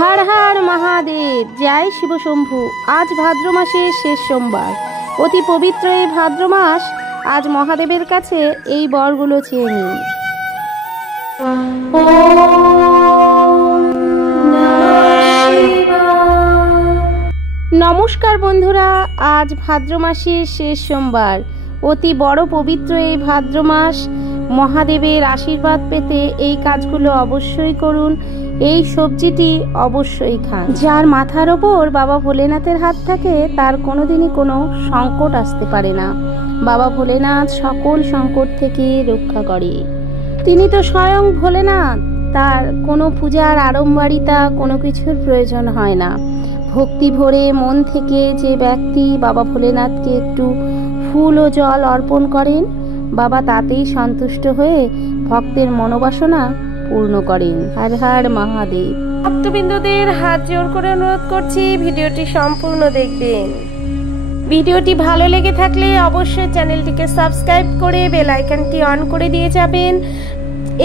हर हर महादेव जय शिव शंभु। आज भाद्र मासेर शेष सोमवार, अति पवित्र এই ভাদ্র মাস। आज महादेवेर काছে এই বরগুলো চেয়ে নিন। नमस्कार बंधुरा, आज भाद्र मासेर शेष सोमवार, अति बड़ पवित्र এই ভাদ্র মাস। महादेवेर आशीर्वाद पेते এই কাজগুলো অবশ্যই করুন। এই সবজিটি অবশ্যই খান। যার মাথার ওপর বাবা ভোলেনাথের হাত থাকে তার কোনোদিনই কোনো সংকট আসতে পারে না। বাবা ভোলেনাথ সকল সংকট থেকে রক্ষা করে। তিনি তো স্বয়ং ভোলেনাথ, তার কোনো পূজার আড়ম্বরিতা কোনো কিছুর প্রয়োজন হয় না। ভক্তি ভরে মন থেকে যে ব্যক্তি বাবা ভোলেনাথকে একটু ফুল ও জল অর্পণ করেন, বাবা তাতেই সন্তুষ্ট হয়ে ভক্তের মনোবাসনা পূর্ণ করেন। হর হর মহাদেব। ভক্তবৃন্দদের হাত জোড় করে অনুরোধ করছি, ভিডিওটি সম্পূর্ণ দেখবেন। ভিডিওটি ভালো লেগে থাকলে অবশ্যই চ্যানেলটিকে সাবস্ক্রাইব করে বেল আইকনটি অন করে দিয়ে যাবেন।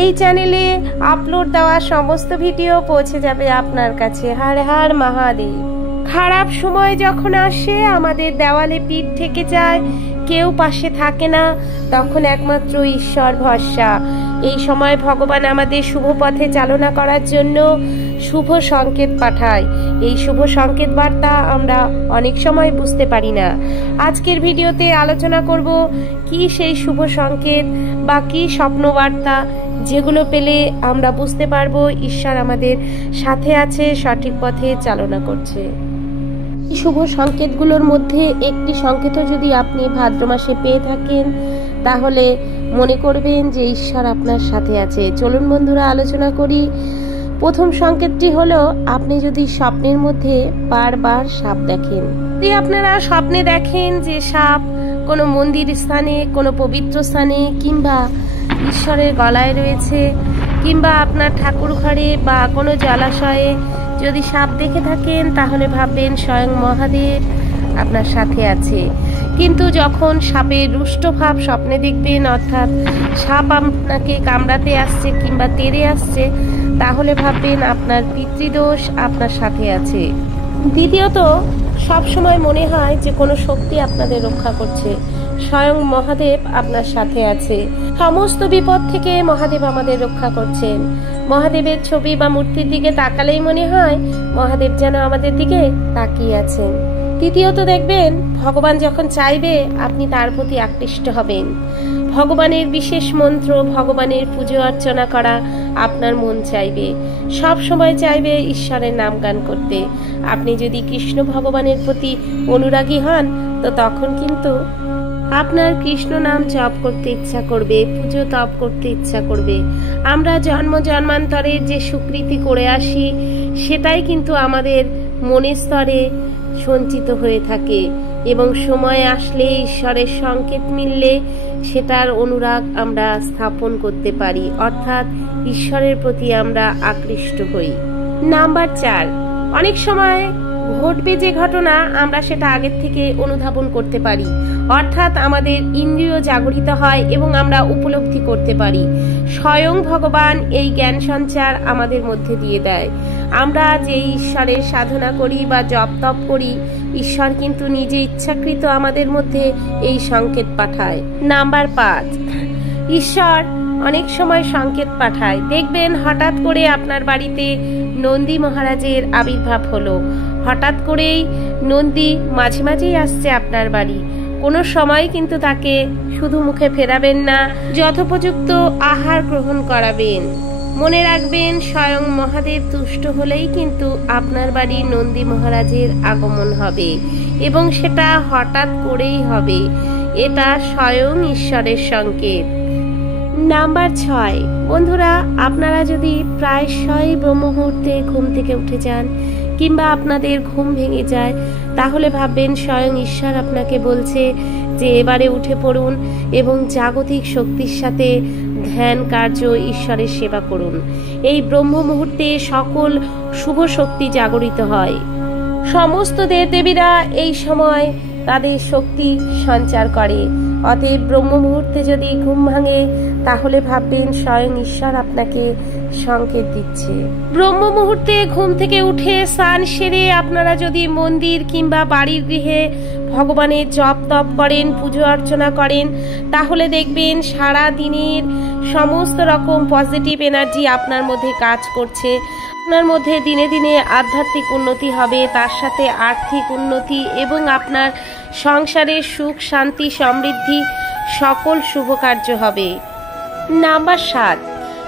এই চ্যানেলে আপলোড দেওয়া সমস্ত ভিডিও পৌঁছে যাবে আপনার কাছে। হর হর মহাদেব। খারাপ সময় যখন আসে, আমাদের দেওয়ালে পিঠ থেকে যায়, কেউ পাশে থাকে না, তখন একমাত্র ঈশ্বর ভরসা। এই সময় ভগবান আমাদের শুভ পথে চালনা করার জন্য শুভ সংকেত পাঠায়। এই শুভ সংকেত বার্তা আমরা অনেক সময় বুঝতে পারি না। আজকের ভিডিওতে আলোচনা করব কি সেই শুভ সংকেত বা কি স্বপ্ন বার্তা, যেগুলো পেলে আমরা বুঝতে পারবো ঈশ্বর আমাদের সাথে আছে, সঠিক পথে চালনা করছে। শুভ সংকেতগুলোর মধ্যে একটি সংকেতও যদি আপনি ভাদ্র মাসে পেয়ে থাকেন, তাহলে মনে করবেন যে ঈশ্বর আপনার সাথে আছে। চলুন বন্ধুরা আলোচনা করি। প্রথম সংকেতটি হলো, আপনি যদি স্বপ্নের মধ্যে বারবার সাপ দেখেন। যদি আপনারা স্বপ্নে দেখেন যে সাপ কোনো মন্দির স্থানে, কোনো পবিত্র স্থানে, কিংবা ঈশ্বরের গলায় রয়েছে, কিংবা আপনার ঠাকুর ঘরে বা কোনো জলাশয়ে যদি সাপ দেখে থাকেন, তাহলে ভাববেন স্বয়ং মহাদেব আপনার সাথে আছে। কিন্তু যখন সাপের রুষ্ট ভাব স্বপ্নে দেখবেন, অর্থাৎ সাপ আপনাকে কামড়াতে আসছে কিংবা তেড়ে আসছে, তাহলে ভাববেন আপনার পিতৃদোষ আপনার সাথে আছে। দ্বিতীয়ত, সবসময় মনে হয় যে কোনো শক্তি আপনাদের রক্ষা করছে, স্বয়ং মহাদেব আপনার সাথে আছে। সমস্ত বিপদ থেকে মহাদেব আমাদের রক্ষা করছেন। মহাদেবের ছবি বা মূর্তির দিকে তাকালেই মনে হয় মহাদেব যেন আমাদের দিকে তাকিয়ে আছেন। তৃতীয়ত, দেখবেন ভগবান যখন চাইবে আপনি তার প্রতি আকৃষ্ট হবেন। ভগবানের বিশেষ মন্ত্র, ভগবানের পুজো অর্চনা করা আপনার মন চাইবে, সব সময় চাইবে ঈশ্বরের নাম গান করতে। আপনি যদি কৃষ্ণ ভগবানের প্রতি অনুরাগী হন, তো তখন কিন্তু আপনার কৃষ্ণ নাম জপ করতে ইচ্ছা করবে, পুজো তপ করতে ইচ্ছা করবে। আমরা জন্ম জন্মান্তরের যে স্বীকৃতি করে আসি, সেটাই কিন্তু আমাদের মনের স্তরে সঞ্চিত হয়ে থাকে, এবং সময় আসলে ঈশ্বরের সংকেত মিললে সেটার অনুরাগ আমরা স্থাপন করতে পারি, অর্থাৎ ঈশ্বরের প্রতি আমরা আকৃষ্ট হই। নাম্বার 4, অনেক সময় ঘটবে যে ঘটনা, আমরা সেটা আগের থেকে অনুধাবন করতে পারি, অর্থাৎ আমাদের ইন্দ্রিয় জাগরিত হয় এবং আমরা উপলব্ধি করতে পারি। স্বয়ং ভগবান এই জ্ঞান সঞ্চার আমাদের মধ্যে দিয়ে দেয়। আমরা যে ঈশ্বরের সাধনা করি বা জপ তপ করি, ঈশ্বর কিন্তু নিজে ইচ্ছাকৃত আমাদের মধ্যে এই সংকেত পাঠায়। নাম্বার 5, ঈশ্বর অনেক সময় সংকেত পাঠায়। দেখবেন হঠাৎ করে আপনার বাড়িতে নন্দী মহারাজের আবির্ভাব হলো, হঠাৎ করেই নন্দী মাঝে মাঝেই আসছে আপনার বাড়ি। কোনো সময় কিন্তু তাকে শুধু মুখে ফেরাবেন না, যথোপযুক্ত আহার গ্রহণ করাবেন। মনে রাখবেন স্বয়ং মহাদেব তুষ্ট হলেই কিন্তু আপনার বাড়ি নন্দী মহারাজের আগমন হবে, এবং সেটা হঠাৎ করেই হবে। এটা স্বয়ং ঈশ্বরের সংকেত। নাম্বার 6, বন্ধুরা, আপনারা যদি প্রায়শই ব্রহ্মমুহূর্তে ঘুম থেকে উঠে যান কিংবা আপনাদের ঘুম ভেঙে যায়, তাহলে ভাববেন স্বয়ং ঈশ্বর আপনাকে বলছে যে এবারে উঠে পড়ুন এবং জাগতিক শক্তির সাথে ধ্যান কার্য ঈশ্বরের সেবা করুন। এই ব্রহ্ম মুহূর্তে সকল শুভ শক্তি জাগরিত হয়। সমস্ত দেবদেবীরা এই সময় তাদের শক্তি সঞ্চার করে। অতএব ব্রহ্ম মুহূর্তে যদি ঘুম ভাঙে তাহলে ভাববেন স্বয়ং ঈশ্বর আপনাকে সংকেত দিচ্ছে। ব্রহ্ম মুহূর্তে ঘুম থেকে উঠে স্নান সেরে আপনারা যদি মন্দির কিংবা বাড়ির গৃহে ভগবানের জপ তপ করেন, পুজো অর্চনা করেন, তাহলে দেখবেন সারা দিনের সমস্ত রকম পজিটিভ এনার্জি আপনার মধ্যে কাজ করছে। আপনার মধ্যে দিনে দিনে আধ্যাত্মিক উন্নতি হবে, তার সাথে আর্থিক উন্নতি এবং আপনার সংসারের সুখ শান্তি সমৃদ্ধি সকল শুভ কার্য হবে। নাম্বার 7,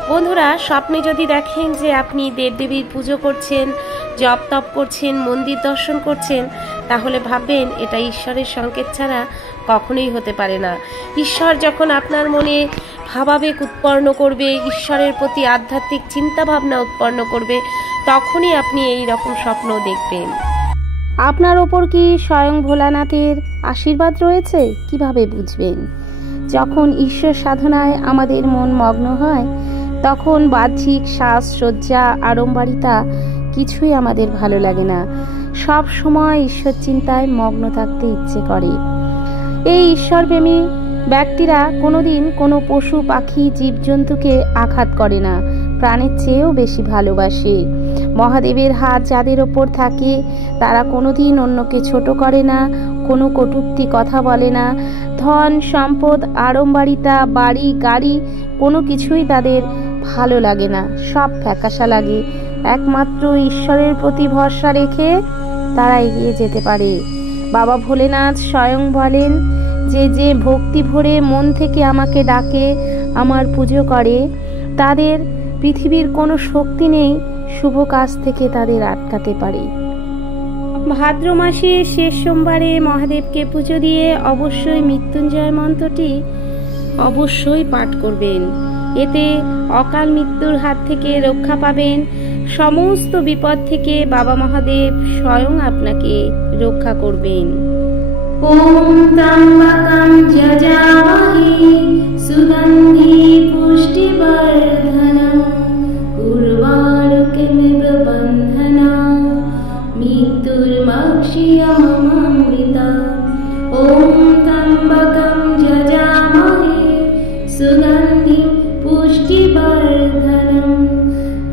বন্ধুরা স্বপ্নে যদি দেখেন যে আপনি দেবদেবীর পুজো করছেন, জপ তপ করছেন, মন্দির দর্শন করছেন, তাহলে ভাববেন এটা ঈশ্বরের সংকেত ছাড়া কখনোই হতে পারে না। ঈশ্বর যখন আপনার মনে ভাবাবেগ উৎপন্ন করবে, ঈশ্বরের প্রতি আধ্যাত্মিক চিন্তা ভাবনা উৎপন্ন করবে, তখনই আপনি এই রকম স্বপ্ন দেখবেন। আপনার ওপর কি স্বয়ং ভোলানাথের আশীর্বাদ রয়েছে কিভাবে বুঝবেন? যখন ঈশ্বর সাধনায় আমাদের মন মগ্ন হয় তখন বাহ্যিক সাজসজ্জা আড়ম্বরিতা কিছুই আমাদের ভালো লাগে না। সব সময় ঈশ্বর চিন্তায় মগ্ন থাকতে ইচ্ছে করে। এই ঈশ্বরপ্রেমী ব্যক্তিরা কোনোদিন কোনো পশু পাখি জীবজন্তুকে আঘাত করে না, প্রাণের চেয়েও বেশি ভালোবাসে। মহাদেবের হাত যাদের ওপর থাকে তারা কোনোদিন অন্যকে ছোট করে না, কোনো কটূক্তি কথা বলে না। ধন সম্পদ আড়ম্বরিতা বাড়ি গাড়ি কোনো কিছুই তাদের ভালো লাগে না, সব ফ্যাকাশা লাগে। একমাত্র ঈশ্বরের প্রতি ভরসা রেখে তারা এগিয়ে যেতে পারে। বাবা ভোলেনাথ স্বয়ং বলেন যে যে ভক্তি ভরে মন থেকে আমাকে ডাকে, আমার পুজো করে, তাদের পৃথিবীর কোনো শক্তি নেই শুভ কাজ থেকে তাদের আটকাতে পারে। ভাদ্র মাসের শেষ সোমবারে মহাদেবকে পুজো দিয়ে অবশ্যই মৃত্যুঞ্জয় মন্ত্রটি অবশ্যই পাঠ করবেন। এতে অকাল মৃত্যুর হাত থেকে রক্ষা পাবেন। সমস্ত বিপদ থেকে বাবা মহাদেব স্বয়ং আপনাকে রক্ষা করবেন। ওম ত্র্যম্বকং যজামহে সুগন্ধি পুষ্টিবর্ধনং উর্বারুকমিব বন্ধনাৎ মৃত্যুর্মোক্ষয়মামৃতাৎ। ওম ত্র্যম্বকং যজামহে সুগন্ধি পুষ্টিবর্ধনং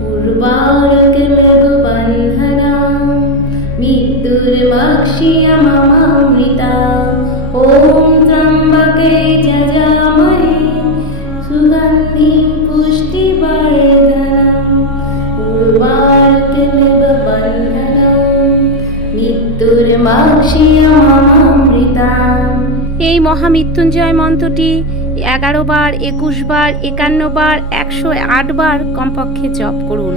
উর্বারুকমিব বন্ধনাৎ মৃত্যুর্মোক্ষয়মামৃতাৎ। ওম ত্র্যম্বকে যজামহে সুগন্ধি পুষ্টিবর্ধনং উর্বারুকমিব বন্ধনাৎ মৃত্যুর্মোক্ষয়মামৃতাৎ। এই মহামৃত্যুঞ্জয় মন্ত্রটি 11 বার, 21 বার, 51 বার, 108 বার কমপক্ষে জপ করুন।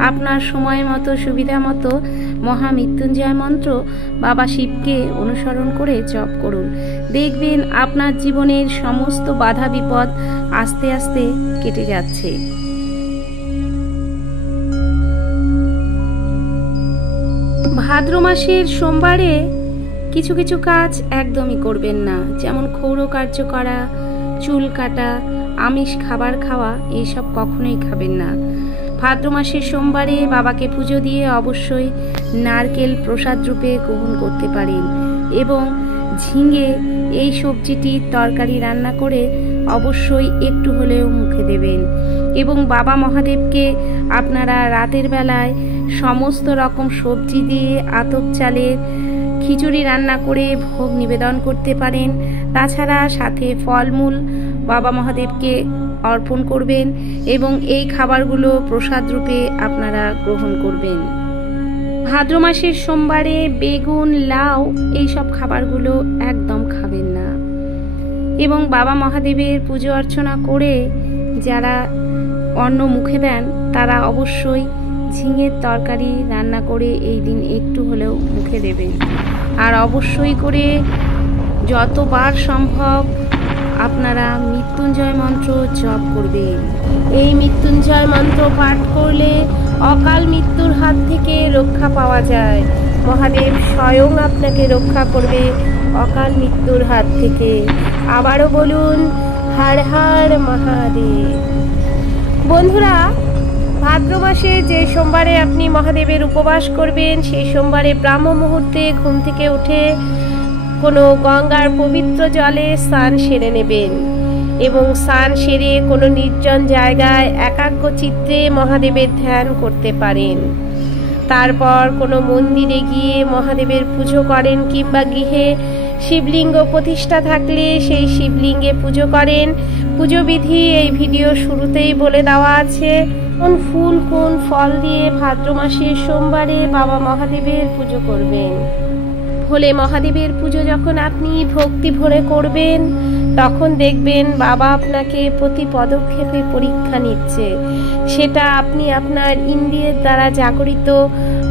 আপনার সময় মতো সুবিধা মতো মহামৃত্যুঞ্জয় মন্ত্র বাবা শিবকে অনুসরণ করে জপ করুন। দেখবেন আপনার জীবনের সমস্ত বাধা বিপদ আস্তে আস্তে কেটে যাচ্ছে। ভাদ্র মাসের সোমবারে কিছু কিছু কাজ একদমই করবেন না, যেমন ক্ষৌর কার্য করা, চুল কাটা, আমিষ খাবার খাওয়া, এইসব কখনোই খাবেন না। ভাদ্র মাসের সোমবারে বাবাকে পুজো দিয়ে অবশ্যই নারকেল প্রসাদ রূপে গ্রহণ করতে পারেন এবং ঝিঙে এই সবজিটির তরকারি রান্না করে অবশ্যই একটু হলেও মুখে দেবেন। এবং বাবা মহাদেবকে আপনারা রাতের বেলায় সমস্ত রকম সবজি দিয়ে আতপ চালের খিচুড়ি রান্না করে ভোগ নিবেদন করতে পারেন। তাছাড়া সাথে ফলমূল বাবা মহাদেবকে অর্পণ করবেন এবং এই খাবারগুলো প্রসাদ রূপে আপনারা গ্রহণ করবেন। ভাদ্র মাসের সোমবারে বেগুন, লাউ এইসব খাবারগুলো একদম খাবেন না। এবং বাবা মহাদেবের পুজো অর্চনা করে যারা অন্ন মুখে দেন তারা অবশ্যই ঝিঙের তরকারি রান্না করে এই দিন একটু হলেও মুখে দেবেন। আর অবশ্যই করে যতবার সম্ভব আপনারা মৃত্যুঞ্জয় মন্ত্র জপ করবেন। এই মৃত্যুঞ্জয় মন্ত্র পাঠ করলে অকাল মৃত্যুর হাত থেকে রক্ষা পাওয়া যায়। মহাদেব স্বয়ং আপনাকে রক্ষা করবে অকাল মৃত্যুর হাত থেকে। আবারও বলুন, হর হর মহাদেব। বন্ধুরা, ভাদ্র মাসে যে সোমবারে আপনি মহাদেবের উপবাস করবেন সেই সোমবারে ব্রাহ্ম মুহূর্তে ঘুম থেকে উঠে কোনো গঙ্গার পবিত্র জলে স্নান সেরে নেবেন এবং স্নান সেরে কোনো নির্জন জায়গায় একাগ্র চিত্তে মহাদেবের ধ্যান করতে পারেন। তারপর কোনো মন্দিরে গিয়ে মহাদেবের পুজো করেন কিংবা গৃহে শিবলিঙ্গ প্রতিষ্ঠা থাকলে সেই শিবলিঙ্গে পুজো করেন। পুজো বিধি এই ভিডিও শুরুতেই বলে দেওয়া আছে। কোন ফুল কোন ফল দিয়ে ভাদ্র মাসের সোমবারে বাবা মহাদেবের পুজো করবেন। ভোলে মহাদেবের পুজো যখন আপনি ভক্তি ভরে করবেন তখন দেখবেন বাবা আপনাকে প্রতি পদক্ষেপে পরীক্ষা নিচ্ছে। সেটা আপনি আপনার ইন্দ্রিয়ের দ্বারা জাগরিত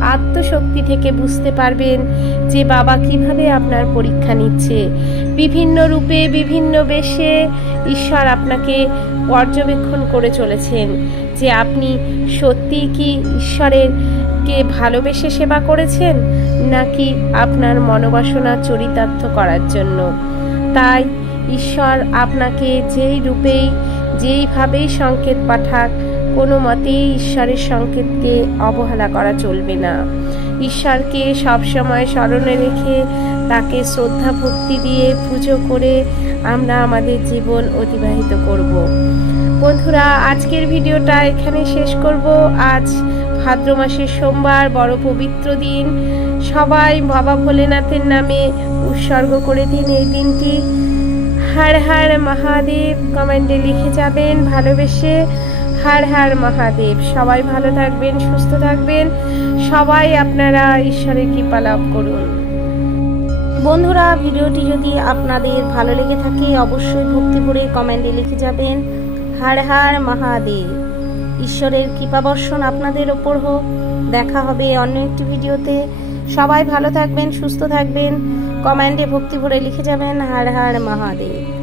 আত্মশক্তি থেকে বুঝতে পারবেন যে বাবা কিভাবে আপনার পরীক্ষা নিচ্ছে। বিভিন্ন রূপে বিভিন্ন বেশে ঈশ্বর আপনাকে পর্যবেক্ষণ করে চলেছেন যে আপনি সত্যি কি ঈশ্বরের কে ভালোবেসে সেবা করেছেন নাকি আপনার মনোবাসনা চরিতার্থ করার জন্য। তাই ঈশ্বর আপনাকে যেই রূপেই যেইভাবেই সংকেত পাঠাক কোনো মতেই ঈশ্বরের সংকেতকে অবহেলা করা চলবে না। ঈশ্বরকে সবসময় স্মরণে রেখে তাকে শ্রদ্ধা ভক্তি দিয়ে পুজো করে আমরা আমাদের জীবন অতিবাহিত করব। বন্ধুরা, আজকের ভিডিওটা এখানে শেষ করব। আজ ভাদ্র মাসের সোমবার, বড় পবিত্র দিন। সবাই বাবা ভোলেনাথের নামে উৎসর্গ করে দিন এই দিনটি। হর হর মহাদেব কমেন্টে লিখে যাবেন ভালোবেসে, হর হর মহাদেব। সবাই ভালো থাকবেন, সুস্থ থাকবেন, সবাই আপনারা ঈশ্বরের কৃপা লাভ করুন। বন্ধুরা, ভিডিওটি যদি আপনাদের ভালো লেগে থাকে অবশ্যই ভক্তি ভরে কমেন্টে লিখে যাবেন হর হর মহাদেব। ঈশ্বরের কৃপা বর্ষণ আপনাদের ওপর হোক। দেখা হবে অন্য একটি ভিডিওতে। সবাই ভালো থাকবেন, সুস্থ থাকবেন, কমেন্টে ভক্তি ভরে লিখে যাবেন হর হর মহাদেব।